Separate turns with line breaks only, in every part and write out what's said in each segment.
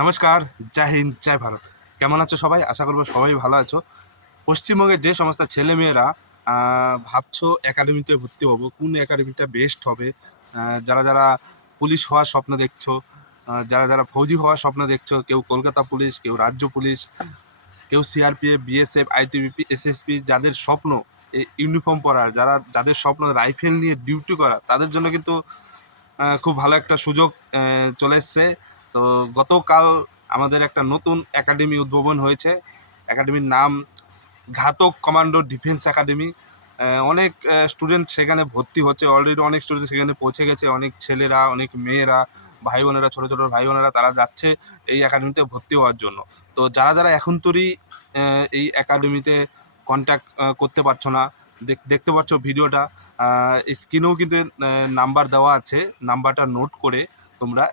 নমস্কার, জয় হিন্দ, জয় ভারত। কেমন আছো সবাই? আশা করব সবাই ভালো আছো। পশ্চিমবঙ্গের যে সমস্ত ছেলেমেয়েরা ভাবছ একাডেমিতে ভর্তি হব, কোন একাডেমিটা বেস্ট হবে? যারা যারা পুলিশ হওয়ার স্বপ্ন দেখছ যারা যারা ফৌজি হওয়ার স্বপ্ন দেখছ, কেউ কলকাতা পুলিশ, কেউ রাজ্য পুলিশ, কেউ সিআরপিএফ বিএসএফ আইটিবিপি এসএসপি যাদের স্বপ্ন ইউনিফর্ম পরার, যারা যাদের স্বপ্ন রাইফেল নিয়ে ডিউটি করা, তাদের জন্য কিন্তু খুব ভালো একটা সুযোগ চলে এসছে। তো গতকাল আমাদের একটা নতুন একাডেমি উদ্বোধন হয়েছে। একাডেমির নাম ঘাতক কমান্ডো ডিফেন্স একাডেমি। অনেক স্টুডেন্ট সেখানে ভর্তি হচ্ছে। অলরেডি অনেক স্টুডেন্ট সেখানে পৌঁছে গেছে। অনেক ছেলেরা, অনেক মেয়েরা ভাই বোনেরা ছোটো ছোটো ভাই বোনেরা তারা যাচ্ছে এই একাডেমিতে ভর্তি হওয়ার জন্য। তো যারা যারা এখন তোরই এই একাডেমিতে কন্ট্যাক্ট করতে পারছ না, দেখ- দেখতে পাচ্ছ ভিডিওটা স্ক্রিনেও কিন্তু নাম্বার দেওয়া আছে। নাম্বারটা নোট করে তোমরা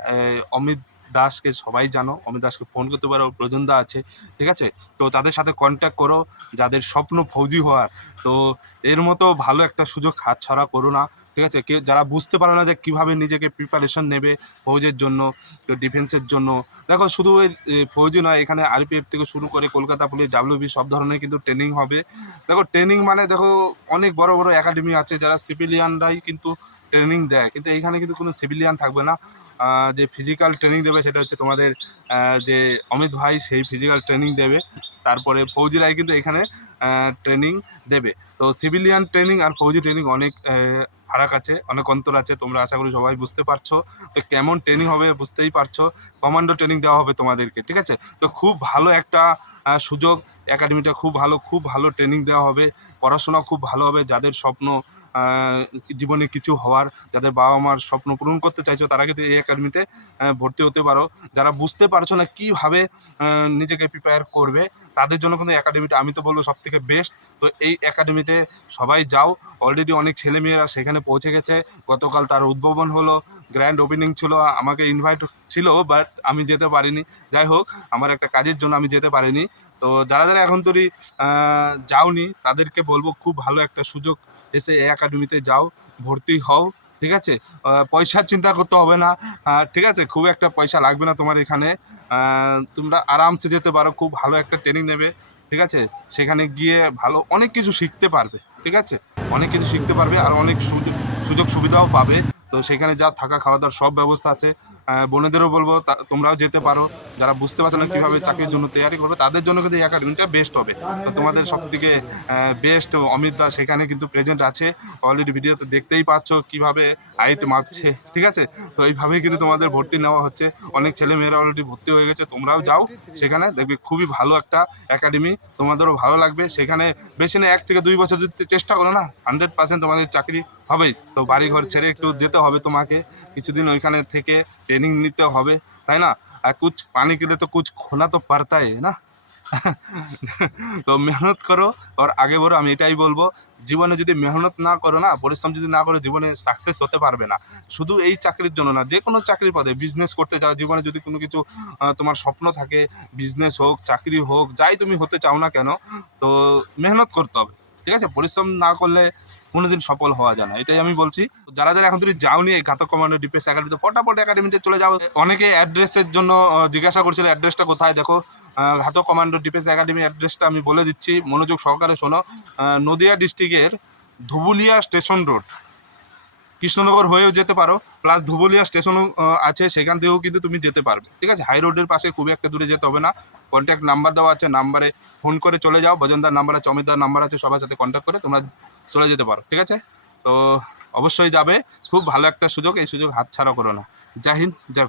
অমিত দাসকে সবাই জানো, অমিত দাসকে ফোন করতে পারো প্রজনদা আছে, ঠিক আছে? তো তাদের সাথে কন্ট্যাক্ট করো, যাদের স্বপ্ন ফৌজি হওয়ার। তো এর মতো ভালো একটা সুযোগ হাতছাড়া করো না, ঠিক আছে? কেউ যারা বুঝতে পারে না যে কীভাবে নিজেকে প্রিপারেশন নেবে ফৌজের জন্য ডিফেন্সের জন্য। দেখো, শুধু ওই ফৌজি নয়, এখানে আরপিএফ থেকে শুরু করে কলকাতা পুলিশ ডাব্লিউবি সব ধরনের কিন্তু ট্রেনিং হবে। দেখো ট্রেনিং মানে দেখো, অনেক বড় বড় একাডেমি আছে, যারা সিভিলিয়ানরাই কিন্তু ট্রেনিং দেয়। কিন্তু এইখানে কিন্তু কোনো সিভিলিয়ান থাকবে না। যে ফিজিক্যাল ট্রেনিং দেবে সেটা হচ্ছে তোমাদের যে অমিত ভাই সেই ফিজিক্যাল ট্রেনিং দেবে। তারপরে ফৌজিরাই কিন্তু এখানে ট্রেনিং দেবে। তো সিভিলিয়ান ট্রেনিং আর ফৌজি ট্রেনিং অনেক ফারাক আছে, অনেক অন্তর আছে। তোমরা আশা করি সবাই বুঝতে পারছ। তো কেমন ট্রেনিং হবে বুঝতেই পারছ। কমান্ডো ট্রেনিং দেওয়া হবে তোমাদেরকে, ঠিক আছে? তো খুব ভালো একটা সুযোগ। একাডেমিটা খুব ভালো খুব ভালো ট্রেনিং দেওয়া হবে। পড়াশোনা খুব ভালো হবে। যাদের স্বপ্ন জীবনে কিছু হওয়ার, যাদের বাবা মার স্বপ্ন পূরণ করতে চাইছো, তারা কিন্তু এই একাডেমিতে ভর্তি হতে পারো। যারা বুঝতে পারছ না কীভাবে নিজেকে প্রিপেয়ার করবে, তাদের জন্য কিন্তু একাডেমিটা আমি তো বলব সব থেকে বেস্ট তো এই একাডেমিতে সবাই যাও। অলরেডি অনেক ছেলেমেয়েরা সেখানে পৌঁছে গেছে। গতকাল তার উদ্বোধন হলো গ্র্যান্ড ওপেনিং ছিল, আমাকে ইনভাইট ছিল বাট আমি যেতে পারিনি। যাই হোক, আমার একটা কাজের জন্য আমি যেতে পারিনি। তো যারা যারা এখন তৈরি যাওনি, তাদেরকে বলব খুব ভালো একটা সুযোগ এসে এই একাডেমিতে যাও, ভর্তি হও, ঠিক আছে? পয়সার চিন্তা করতে হবে না। ঠিক আছে? খুব একটা পয়সা লাগবে না তোমার এখানে। তোমরা আরামসে যেতে পারো, খুব ভালো একটা ট্রেনিং নেবে, ঠিক আছে? সেখানে গিয়ে ভালো অনেক কিছু শিখতে পারবে, ঠিক আছে? অনেক কিছু শিখতে পারবে আর অনেক সুযোগ সুবিধাও পাবে। তো সেখানে যা থাকা খাওয়া দাওয়ার সব ব্যবস্থা আছে। বোনেদেরও বলব তোমরাও যেতে পারো। যারা বুঝতে পারছ না কীভাবে চাকরির জন্য তৈরি করবে, তাদের জন্য কিন্তু এই একাডেমিটা বেস্ট হবে। তোমাদের সব থেকে বেস্ট অমিত দা সেখানে কিন্তু প্রেজেন্ট আছে। অলরেডি ভিডিওতে দেখতেই পাচ্ছ কীভাবে হাইট মাপছে, ঠিক আছে? তো এইভাবেই কিন্তু তোমাদের ভর্তি নেওয়া হচ্ছে। অনেক ছেলে মেয়েরা অলরেডি ভর্তি হয়ে গেছে, তোমরাও যাও সেখানে, দেখবে খুবই ভালো একটা একাডেমি তোমাদেরও ভালো লাগবে। সেখানে বেশি না, এক থেকে দুই বছর যদি চেষ্টা করো না হান্ড্রেড পার্সেন্ট তোমাদের চাকরি হবেই তো বাড়ি ঘর ছেড়ে একটু যেতে হবে তোমাকে কিছুদিন ওইখানে থেকে ট্রেনিং নিতে হবে তাই না আর কুচ পানি के लिए तो कुछ खोना तो पड़ता है ना তো মেহনত করো আর আগে বড়ো আমি এটাই বলবো জীবনে যদি মেহনত না করো না পরিশ্রম যদি না করো জীবনে সাকসেস হতে পারবে না শুধু এই চাকরির জন্য না যে কোনো চাকরির পদে বিজনেস করতে চাও জীবনে যদি কোনো কিছু আহ, তোমার স্বপ্ন থাকে বিজনেস হোক চাকরি হোক যাই তুমি হতে চাও না কেন তো মেহনত করতে হবে ঠিক আছে পরিশ্রম না করলে কোনোদিন সফল হওয়া যায় না, এটাই আমি বলছি। যারা যারা এখন তুমি যাওনি, এই ঘাতক কমান্ডো ডিফেন্স একাডেমিতে, ফটাফট একাডেমিতে চলে যাও। অনেকে অ্যাড্রেসের জন্য জিজ্ঞাসা করছিল অ্যাড্রেসটা কোথায়? দেখো ঘাতক কমান্ডো ডিফেন্স একাডেমি অ্যাড্রেসটা আমি বলে দিচ্ছি। মনোযোগ সহকারে শোনো। নদিয়া ডিস্ট্রিক্টের ধুবুলিয়া স্টেশন রোড। কৃষ্ণনগর হয়েও যেতে পারো প্লাস ধুবলিয়া স্টেশনও আছে, সেখান থেকেও কিন্তু তুমি যেতে পারবে, ঠিক আছে? হাই রোডের পাশে খুবই একটা দূরে যেতে হবে না কন্ট্যাক্ট নাম্বার দেওয়া আছে নাম্বারে ফোন করে চলে যাও ভজনদার নাম্বার আছে অমিতদার নাম্বার আছে, সবার সাথে কন্ট্যাক্ট করে তোমরা চলে যেতে পারো, ঠিক আছে? তো অবশ্যই যাবে, খুব ভালো একটা সুযোগ, এই সুযোগ হাতছাড়া করো না। জয় হিন্দ, জয়